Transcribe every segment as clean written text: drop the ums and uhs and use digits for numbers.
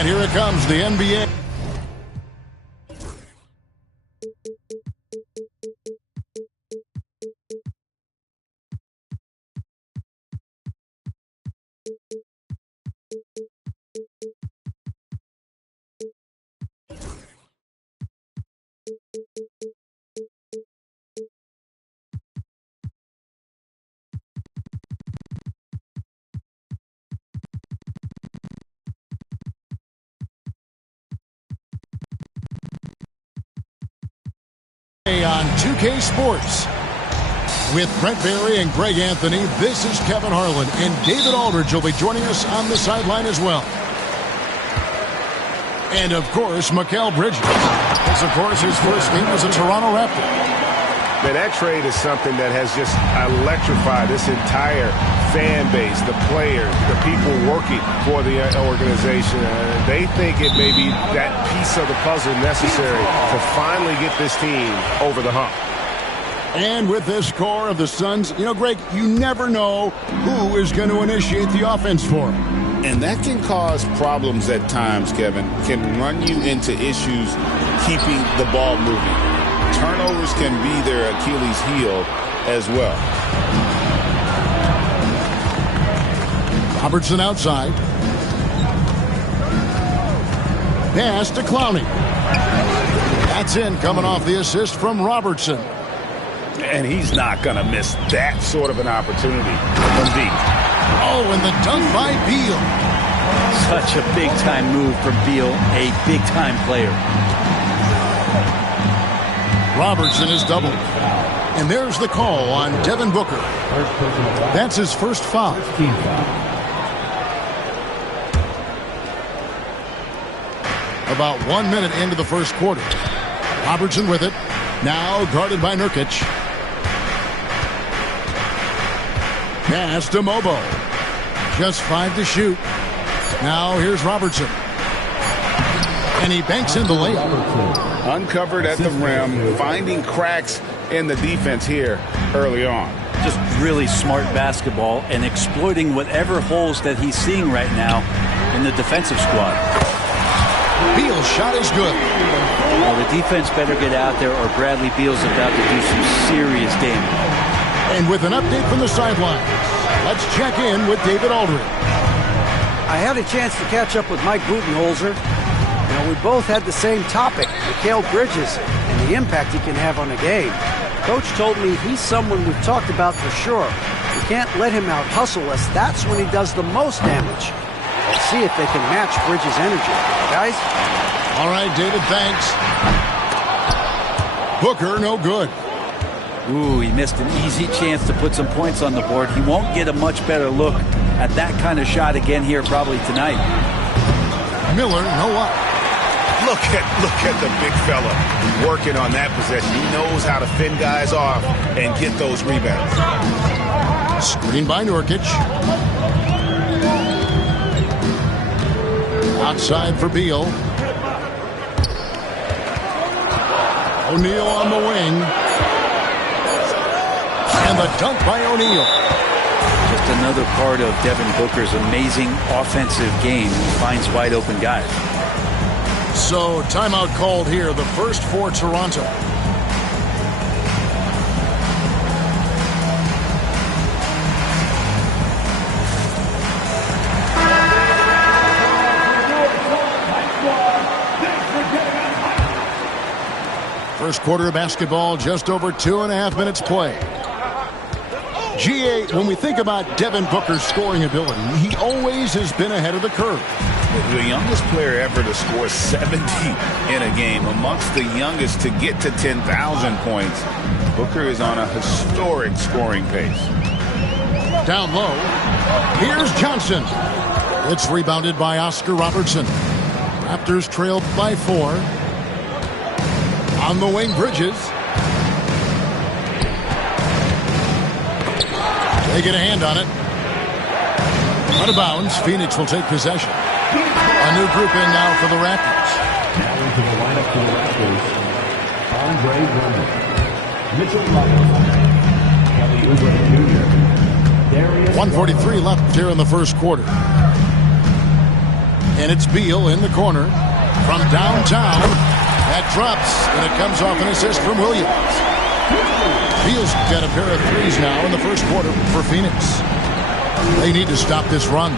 And here it comes, the NBA. On 2K Sports. With Brent Barry and Greg Anthony, this is Kevin Harlan, and David Aldridge will be joining us on the sideline as well. And, of course, Mikal Bridges. This, of course, his first game as a Toronto Raptor. Man, that trade is something that has just electrified this entire fan base, the players, the people working for the organization. They think it may be that piece of the puzzle necessary to finally get this team over the hump. And with this core of the Suns, you know, Greg, you never know who is going to initiate the offense for them. And that can cause problems at times, Kevin. Can run you into issues keeping the ball moving. Turnovers can be their Achilles heel as well. Robertson outside. Pass to Clowney. That's in, coming off the assist from Robertson. And he's not going to miss that sort of an opportunity from deep. Oh, and the dunk by Beal. Such a big-time move from Beal, a big-time player. Robertson is doubled. And there's the call on Devin Booker. That's his first foul. About 1 minute into the first quarter. Robertson with it. Now guarded by Nurkic. Pass to Mobo. Just 5 to shoot. Now here's Robertson. And he banks in the layup. Uncovered at the rim, finding cracks in the defense here early on. Just really smart basketball and exploiting whatever holes that he's seeing right now in the defensive squad. Beal's shot is good. Well, the defense better get out there or Bradley Beal's about to do some serious damage. And with an update from the sidelines, let's check in with David Aldridge. I had a chance to catch up with Mike Budenholzer. We both had the same topic, Mikal Bridges, and the impact he can have on a game. Coach told me he's someone we've talked about for sure. We can't let him out-hustle us. That's when he does the most damage. Let's see if they can match Bridges' energy. Guys? All right, David, thanks. Booker, no good. Ooh, he missed an easy chance to put some points on the board. He won't get a much better look at that kind of shot again here probably tonight. Miller, no up. Look at the big fella working on that possession. He knows how to fend guys off and get those rebounds. Screen by Nurkic. Outside for Beal. O'Neal on the wing. And the dunk by O'Neal. Just another part of Devin Booker's amazing offensive game. He finds wide open guys. So, timeout called here, the first for Toronto. First quarter of basketball, just over 2.5 minutes play. GA, when we think about Devin Booker's scoring ability, he always has been ahead of the curve. The youngest player ever to score 70 in a game, amongst the youngest to get to 10,000 points. Booker is on a historic scoring pace. Down low, here's Johnson. It's rebounded by Oscar Robertson. Raptors trailed by 4. On the wing, Bridges. They get a hand on it. Out of bounds, Phoenix will take possession. A new group in now for the Raptors. Now into the lineup for the Raptors, Andre Drummond, Mitchell Robinson, Kelly Oubre Jr., Darius 1:43 left here in the first quarter. And it's Beal in the corner from downtown. That drops, and it comes off an assist from Williams. Beal's got a pair of threes now in the first quarter for Phoenix. They need to stop this run.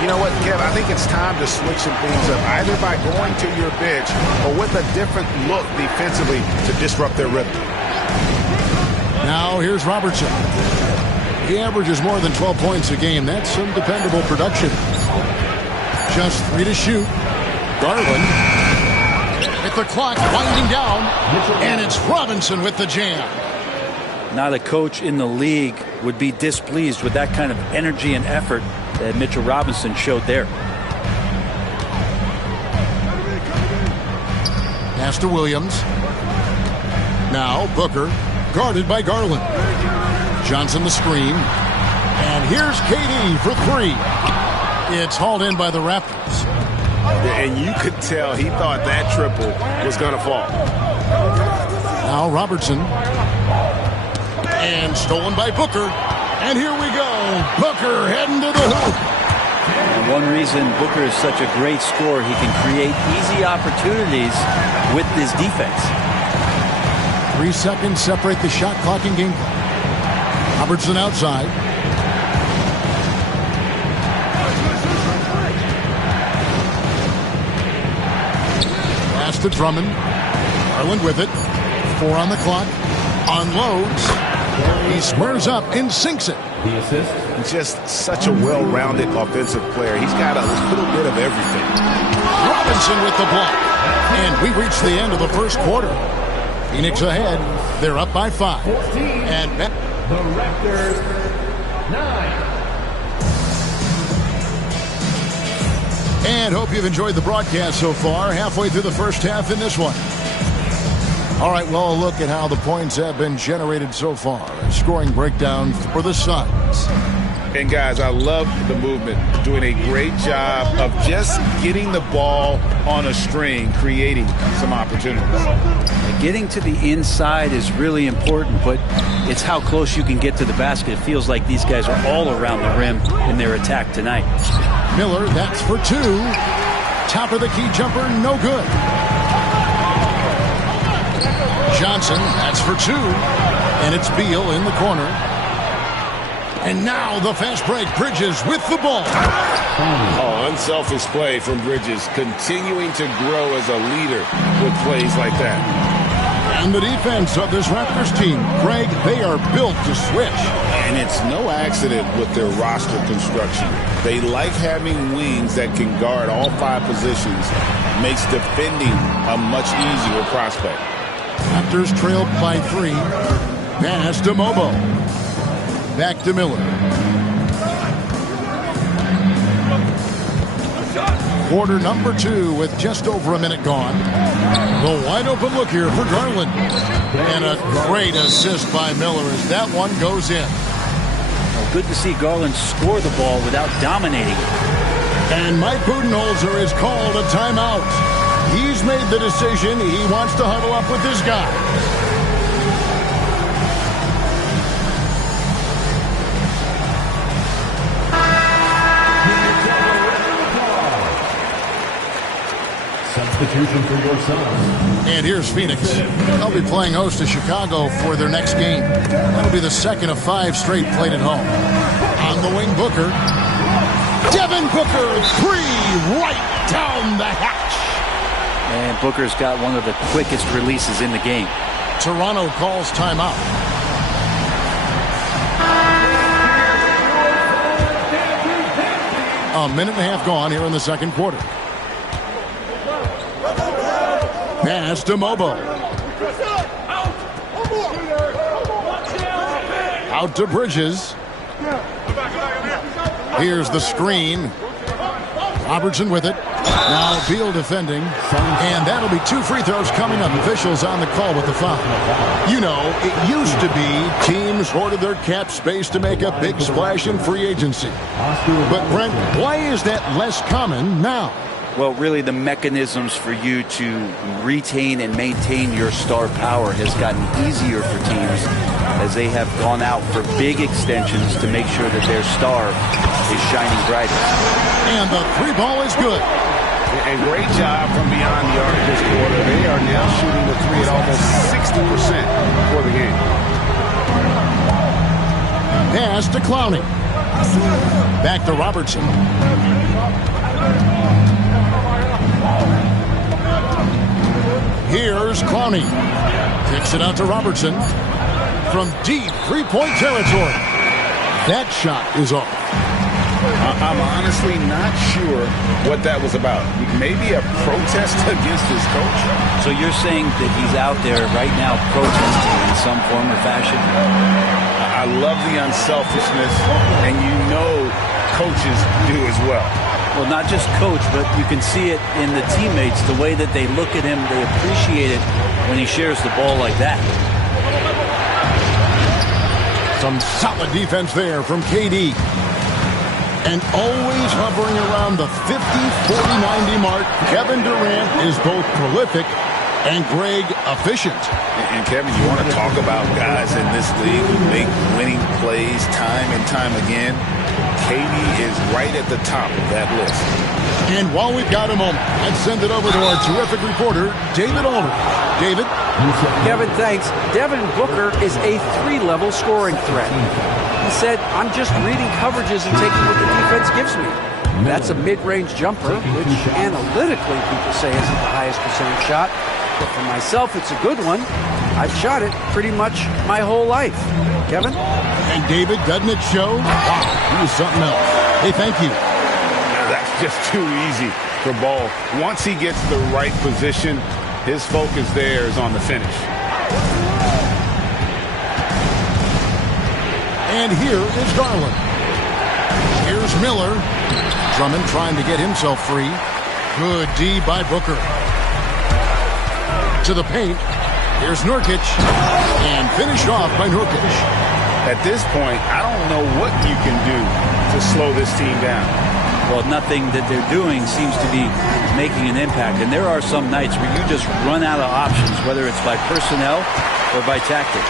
You know what, Kev? I think it's time to switch some things up, either by going to your bench or with a different look defensively to disrupt their rhythm. Now here's Robertson. He averages more than 12 points a game. That's some dependable production. Just 3 to shoot. Garland with the clock winding down, and it's Robinson with the jam. Not a coach in the league would be displeased with that kind of energy and effort that Mitchell Robinson showed there. Pass to Williams. Now Booker, guarded by Garland. Johnson the screen. And here's KD for 3. It's hauled in by the Raptors. And you could tell he thought that triple was going to fall. Now Robertson. And stolen by Booker. And here we go. Booker heading to the hoop. And one reason Booker is such a great scorer, he can create easy opportunities with his defense. 3 seconds separate the shot clock and game clock. Robertson outside. Pass to Drummond. Garland with it. 4 on the clock. Unloads. He squares up and sinks it. The assist. Just such a well-rounded offensive player. He's got a little bit of everything. Robinson with the block. And we reach the end of the first quarter. Phoenix ahead. They're up by 5. And the Raptors 9. And hope you've enjoyed the broadcast so far. Halfway through the first half in this one. All right, well, a look at how the points have been generated so far. A scoring breakdown for the Suns. And, guys, I love the movement. Doing a great job of just getting the ball on a string, creating some opportunities. Getting to the inside is really important, but it's how close you can get to the basket. It feels like these guys are all around the rim in their attack tonight. Miller, that's for 2. Top of the key jumper, no good. Johnson, that's for 2. And it's Beal in the corner. And now the fast break. Bridges with the ball. Oh, unselfish play from Bridges, continuing to grow as a leader with plays like that. And the defense of this Raptors team, Greg, they are built to switch. And it's no accident with their roster construction. They like having wings that can guard all 5 positions. Makes defending a much easier prospect. Raptors trailed by 3. Pass to Mobo. Back to Miller. Quarter number 2 with just over a minute gone. The wide open look here for Garland. And a great assist by Miller as that one goes in. Well, good to see Garland score the ball without dominating it. And Mike Budenholzer is called a timeout. He's made the decision. He wants to huddle up with this guy. Substitution for your Suns. And here's Phoenix. They'll be playing host to Chicago for their next game. That'll be the second of 5 straight played at home. On the wing, Booker. Devin Booker, 3 right down the hatch. And Booker's got one of the quickest releases in the game. Toronto calls timeout. A minute and a half gone here in the second quarter. Pass to Mobo. Out to Bridges. Here's the screen. Robertson with it. Now Beal defending. And that'll be 2 free throws coming up. Officials on the call with the foul. You know, it used to be teams hoarded their cap space to make a big splash in free agency. But, Brent, why is that less common now? Well, really, the mechanisms for you to retain and maintain your star power has gotten easier for teams as they have gone out for big extensions to make sure that their star is shining brighter. And the 3 ball is good. And great job from beyond the arc this quarter. They are now shooting the three at almost 60% for the game. Pass to Clowney. Back to Robertson. Here's Clowney. Kicks it out to Robertson. From deep three-point territory. That shot is off. I'm honestly not sure what that was about. Maybe a protest against his coach? So you're saying that he's out there right now protesting in some form or fashion? I love the unselfishness, and you know coaches do as well. Well, not just coach, but you can see it in the teammates, the way that they look at him, they appreciate it when he shares the ball like that. Some solid defense there from KD. And always hovering around the 50, 40, 90 mark, Kevin Durant is both prolific and Greg efficient. And Kevin, you want to talk about guys in this league who make winning plays time and time again? KD is right at the top of that list. And while we've got a moment, let's send it over to our terrific reporter, David Aldridge. David? Kevin, thanks. Devin Booker is a 3-level scoring threat. He said, I'm just reading coverages and taking what the defense gives me. That's a mid-range jumper, which analytically people say isn't the highest percentage shot. But for myself, it's a good one. I've shot it pretty much my whole life. Kevin? And David, doesn't it show? Wow, he was something else. Hey, thank you. That's just too easy for Ball. Once he gets the right position, his focus there is on the finish. And here is Garland. Here's Miller. Drummond trying to get himself free. Good D by Booker. To the paint. Here's Nurkic. And finished off by Nurkic. At this point, I don't know what you can do to slow this team down. Well, nothing that they're doing seems to be making an impact. And there are some nights where you just run out of options, whether it's by personnel or by tactic.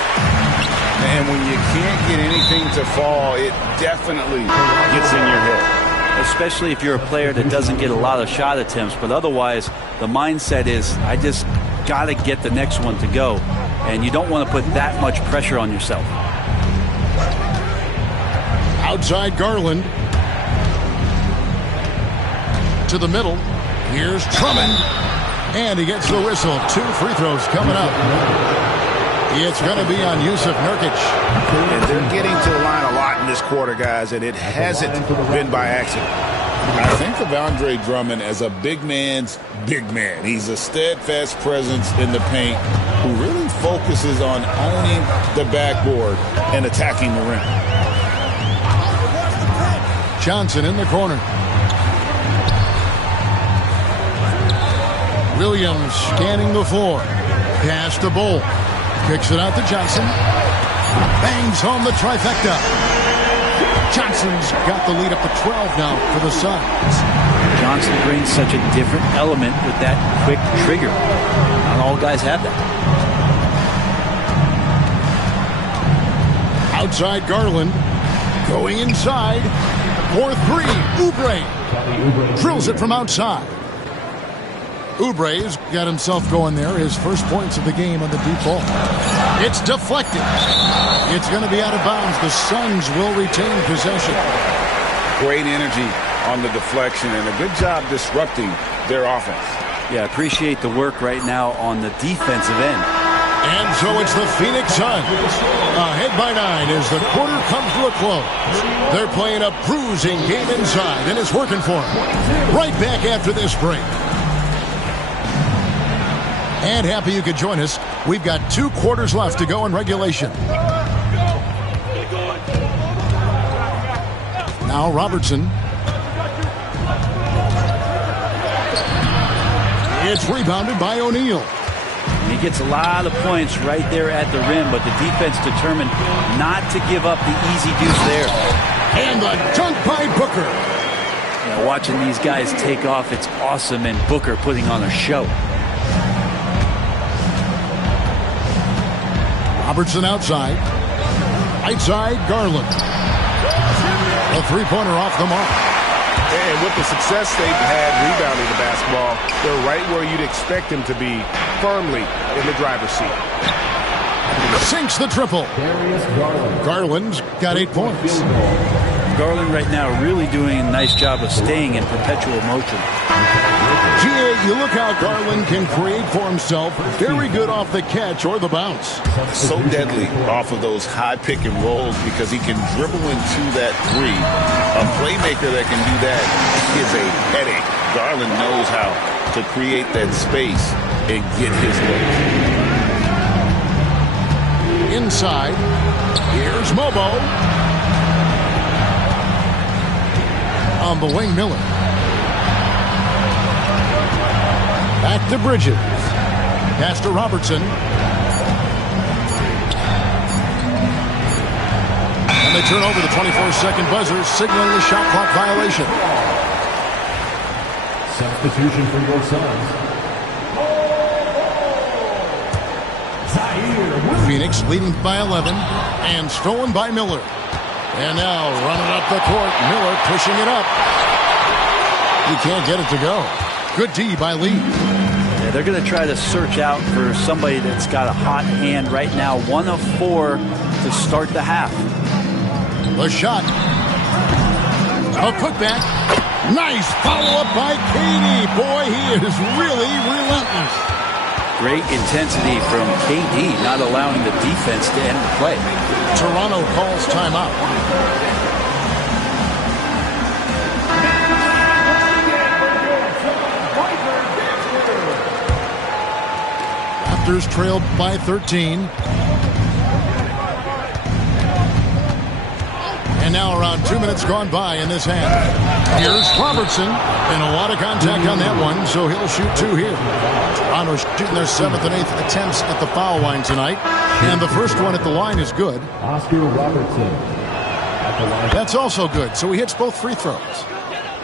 And when you can't get anything to fall, it definitely gets in your head. Especially if you're a player that doesn't get a lot of shot attempts. But otherwise, the mindset is, I just got to get the next one to go. And you don't want to put that much pressure on yourself. Outside Garland. To the middle. Here's Drummond. And he gets the whistle. 2 free throws coming up. It's going to be on Yusuf Nurkic. And they're getting to the line a lot in this quarter, guys, and it hasn't been by accident. I think of Andre Drummond as a big man's big man. He's a steadfast presence in the paint who really focuses on owning the backboard and attacking the rim. Johnson in the corner. Williams scanning the floor. Pass to Bull. Kicks it out to Johnson. Bangs home the trifecta. Johnson's got the lead up to 12 now for the Suns. Johnson brings such a different element with that quick trigger. Not all guys have that. Outside Garland. Going inside. 4-3. Oubre. Drills it from outside. Oubre's got himself going there. His first points of the game on the deep ball. It's deflected. It's going to be out of bounds. The Suns will retain possession. Great energy on the deflection and a good job disrupting their offense. Yeah, appreciate the work right now on the defensive end. And so it's the Phoenix Suns ahead by 9 as the quarter comes to a close. They're playing a bruising game inside, and it's working for them. Right back after this break. And happy you could join us. We've got 2 quarters left to go in regulation. Now Robertson. It's rebounded by O'Neal. He gets a lot of points right there at the rim, but the defense determined not to give up the easy deuce there. And the dunk by Booker. Yeah, watching these guys take off, it's awesome, and Booker putting on a show. Robertson outside. Right side, Garland. A three-pointer off the mark. And with the success they've had rebounding the basketball, they're right where you'd expect them to be, firmly in the driver's seat. Sinks the triple. Darius Garland. Garland's got 8 points. Garland right now really doing a nice job of staying in perpetual motion. GA, you look how Garland can create for himself. Very good off the catch or the bounce. So deadly off of those high pick and rolls because he can dribble into that three. A playmaker that can do that is a headache. Garland knows how to create that space and get his look. Inside, here's Mobo. On the wing, Miller. Back to Bridges. Pass to Robertson. And they turn over the 24-second buzzer, signaling the shot clock violation. Substitution for your Suns. Phoenix leading by 11 and stolen by Miller. And now running up the court, Miller pushing it up. He can't get it to go. Good D by Lee. Yeah, they're going to try to search out for somebody that's got a hot hand right now. 1 of 4 to start the half. The shot. A putback. Nice follow-up by Katie. Boy, he is really relentless. Great intensity from KD, not allowing the defense to end the play. Toronto calls timeout. Raptors trailed by 13. And now around 2 minutes gone by in this half. Here's Robertson. And a lot of contact on that one, so he'll shoot 2 here. Toronto shooting their 7th and 8th attempts at the foul line tonight. And the first one at the line is good. Oscar Robertson at the line. That's also good, so he hits both free throws.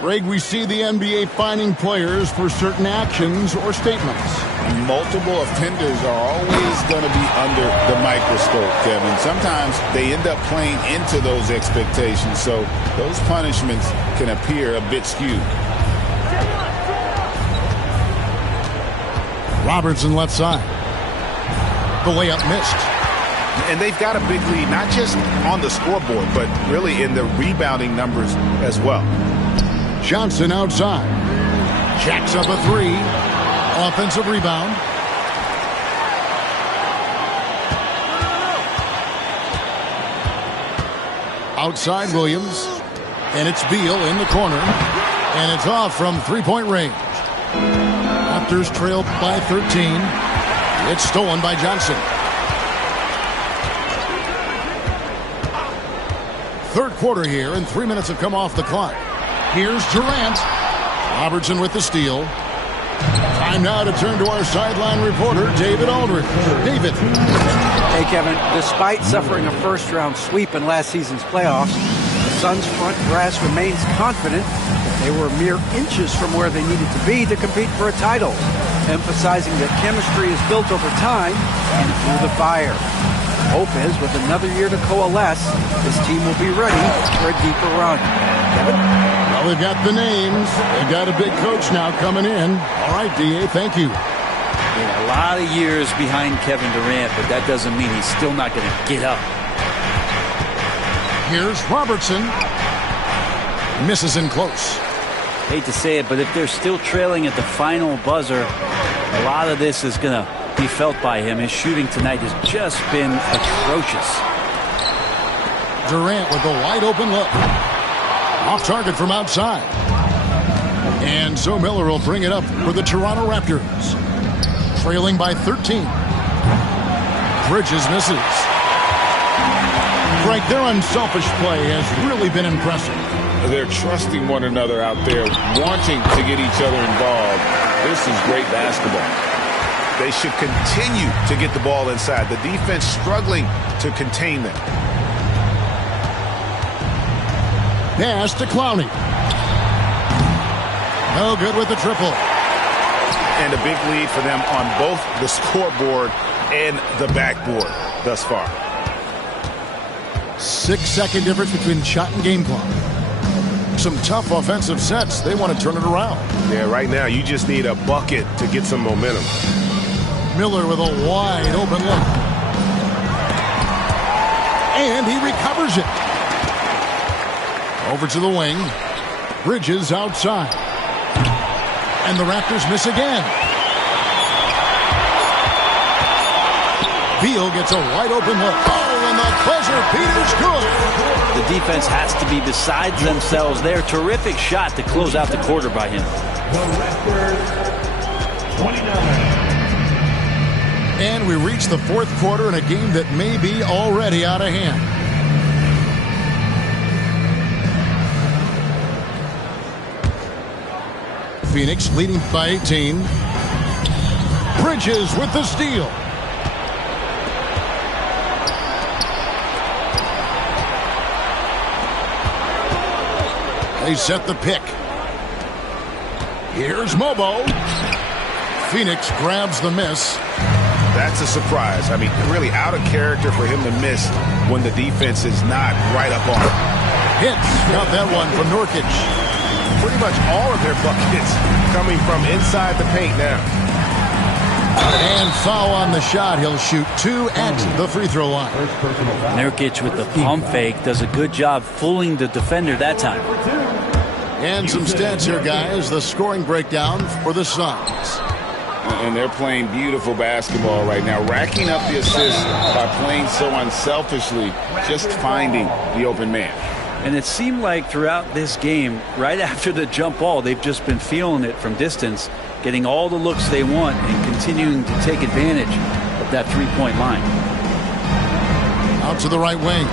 Greg, we see the NBA fining players for certain actions or statements. Multiple offenders are always going to be under the microscope, Kevin. Sometimes they end up playing into those expectations, so those punishments can appear a bit skewed. Robertson left side. The layup missed. And they've got a big lead, not just on the scoreboard, but really in the rebounding numbers as well. Johnson outside. Jacks up a 3. Offensive rebound. Outside Williams. And it's Beal in the corner. And it's off from three-point range. Raptors trailed by 13. It's stolen by Johnson. Third quarter here, and 3 minutes have come off the clock. Here's Durant. Robertson with the steal. Time now to turn to our sideline reporter, David Aldridge. David. Hey, Kevin, despite suffering a first-round sweep in last season's playoffs, the Suns' front brass remains confident that they were mere inches from where they needed to be to compete for a title, emphasizing that chemistry is built over time and through the fire. Hope is, with another year to coalesce, this team will be ready for a deeper run. Kevin? Well, we've got the names. They've got a big coach now coming in. All right, D.A., thank you. Yeah, a lot of years behind Kevin Durant, but that doesn't mean he's still not going to get up. Here's Robertson. Misses in close. Hate to say it, but if they're still trailing at the final buzzer, a lot of this is going to be felt by him. His shooting tonight has just been atrocious. Durant with a wide open look. Off target from outside. And so Miller will bring it up for the Toronto Raptors. Trailing by 13. Bridges misses. Frank, their unselfish play has really been impressive. They're trusting one another out there, wanting to get each other involved. This is great basketball. They should continue to get the ball inside. The defense struggling to contain them. Pass to Clowney. No good with the triple. And a big lead for them on both the scoreboard and the backboard thus far. 6-second difference between shot and game clock. took some tough offensive sets. They want to turn it around. Yeah, right now you just need a bucket to get some momentum. Miller with a wide open look. And he recovers it. Over to the wing. Bridges outside. And the Raptors miss again. Beal gets a wide open look. Oh, and the buzzer beater's good. The defense has to be besides themselves there. Terrific shot to close out the quarter by him. The Raptors, 29. And we reach the fourth quarter in a game that may be already out of hand. Phoenix leading by 18. Bridges with the steal. They set the pick. Here's Mobo. Phoenix grabs the miss. That's a surprise. I mean, really out of character for him to miss when the defense is not right up on him. Hits. Got that one from Nurkic. Pretty much all of their buckets coming from inside the paint now. And foul on the shot. He'll shoot 2 at the free throw line. Nurkic with the pump fake does a good job fooling the defender that time. And some stats here, guys. The scoring breakdown for the Suns. And they're playing beautiful basketball right now, racking up the assists by playing so unselfishly, just finding the open man. And it seemed like throughout this game, right after the jump ball, they've just been feeling it from distance, getting all the looks they want and continuing to take advantage of that three-point line. Out to the right wing.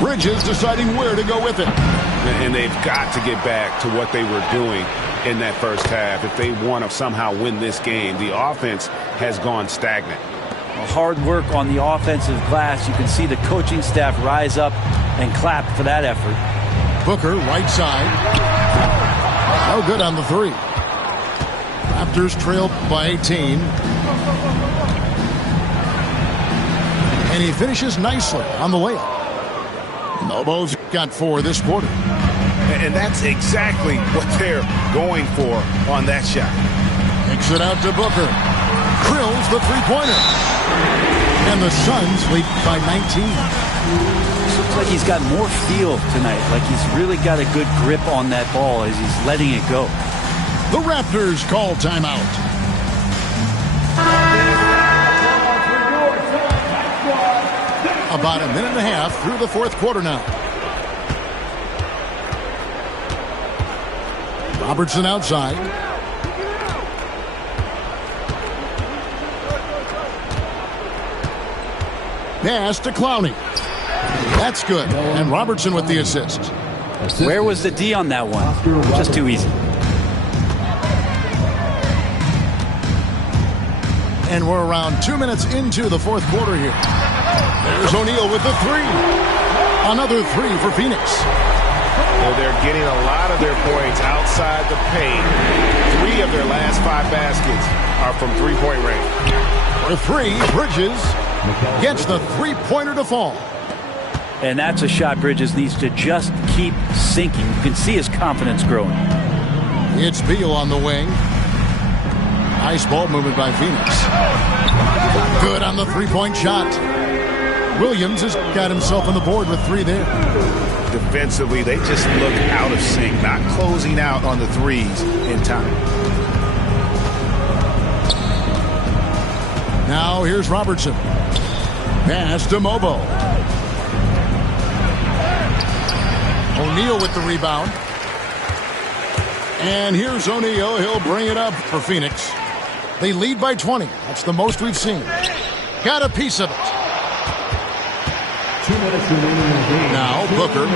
Bridges deciding where to go with it. And they've got to get back to what they were doing in that first half if they want to somehow win this game. The offense has gone stagnant. Hard work on the offensive glass. You can see the coaching staff rise up and clap for that effort. Booker, right side. No good on the three. Raptors trail by 18. And he finishes nicely on the layup. Mobo's got 4 this quarter. And that's exactly what they're going for on that shot. Kicks it out to Booker. Drills the three-pointer. And the Suns lead by 19. Looks like he's got more feel tonight. Like he's really got a good grip on that ball as he's letting it go. The Raptors call timeout. About a minute and a half through the fourth quarter now. Robertson outside. Pass to Clowney. That's good. And Robertson with the assist. Where was the D on that one? Just too easy. And we're around 2 minutes into the fourth quarter here. There's O'Neal with the three. Another three for Phoenix. Well, they're getting a lot of their points outside the paint. 3 of their last 5 baskets are from three-point range. For 3, Bridges gets the three-pointer to fall. And that's a shot Bridges needs to just keep sinking. You can see his confidence growing. It's Beal on the wing. Nice ball movement by Phoenix. Good on the three-point shot. Williams has got himself on the board with 3 there. Defensively, they just look out of sync, not closing out on the threes in time. Now here's Robertson. Pass to Mobo. O'Neal with the rebound. And here's O'Neal. He'll bring it up for Phoenix. They lead by 20. That's the most we've seen. Got a piece of it. 2 minutes remaining in the game. Now Booker.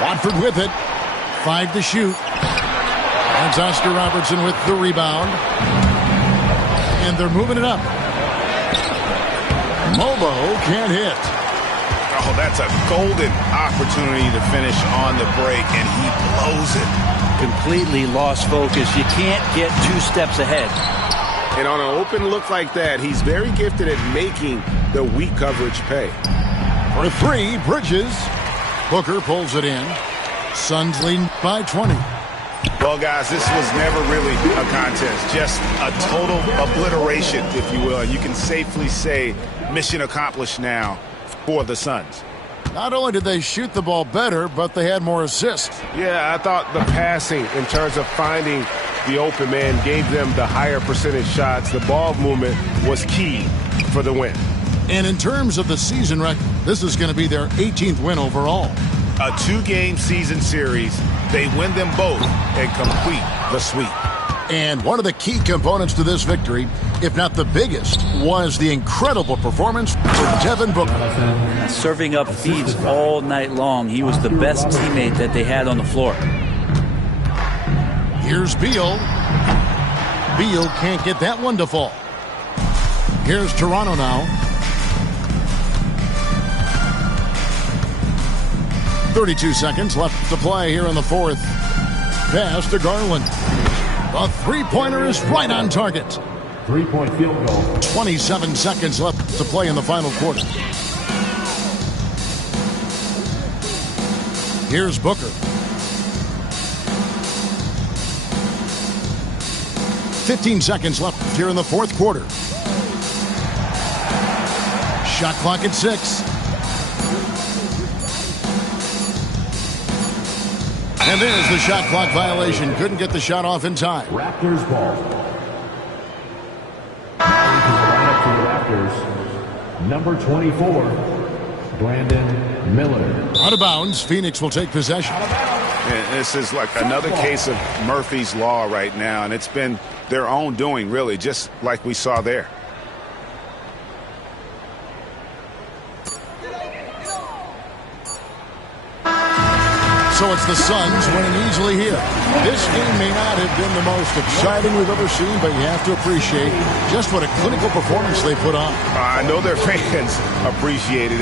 Watford with it. 5 to shoot. That's Oscar Robertson with the rebound. And they're moving it up. Mobo can't hit. Oh, that's a golden opportunity to finish on the break, and he blows it. Completely lost focus. You can't get 2 steps ahead. And on an open look like that, he's very gifted at making the weak coverage pay. For 3, Bridges. Booker pulls it in. Suns lead by 20. Well, guys, this was never really a contest, just a total obliteration, if you will. And you can safely say mission accomplished now for the Suns. Not only did they shoot the ball better, but they had more assists. Yeah, I thought the passing in terms of finding the open man gave them the higher percentage shots. The ball movement was key for the win. And in terms of the season record, this is going to be their 18th win overall. A 2-game season series. They win them both and complete the sweep. And one of the key components to this victory, if not the biggest, was the incredible performance for Devin Booker. Serving up feeds all night long. He was the best teammate that they had on the floor. Here's Beal. Beal can't get that one to fall. Here's Toronto now. 32 seconds left to play here in the fourth. Pass to Garland. The three-pointer is right on target. 3-point field goal. 27 seconds left to play in the final quarter. Here's Booker. 15 seconds left here in the fourth quarter. Shot clock at 6. And there's the shot clock violation. Couldn't get the shot off in time. Raptors ball. To the Raptors, number 24, Brandon Miller. Out of bounds, Phoenix will take possession. And this is like another case of Murphy's Law right now, and it's been their own doing, really, just like we saw there. So it's the Suns winning easily here. This game may not have been the most exciting we've ever seen, but you have to appreciate just what a clinical performance they put on. I know their fans appreciate it.